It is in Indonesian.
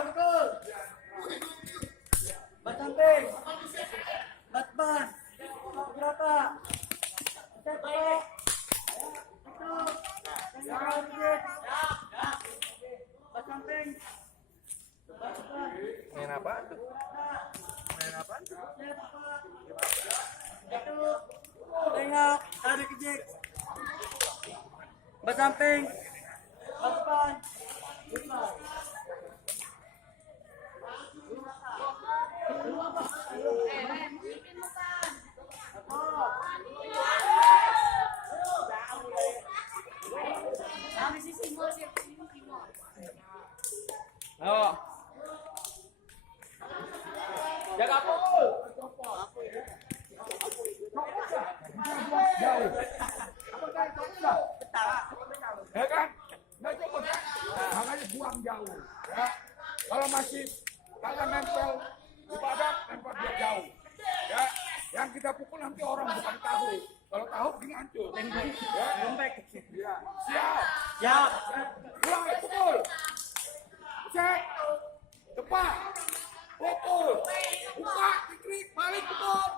Ayo pukul. Bat samping. Bat ban. Berapa? Cepat. Itu. Jangan gigit. Bat samping. Bat ban. Main apa tuh? Main apa? Itu. Tengok. Tarik kejik. Bat samping. Bat depan. Oh. Jaga pukul. Jauh. Ya kan? Nggak cukup kan? Makanya buang jauh. Ya. Kalau masih tangan nempel di badan, nempel dia jauh. Ya. Yang kita pukul nanti orang bukan tahu. Kalau tahu gini hancur. Ya. Lembek. Ya. Siap. Siap. Pulang, pukul. Cek. Cepat. Pukul. Buka, klik, balik, pukul.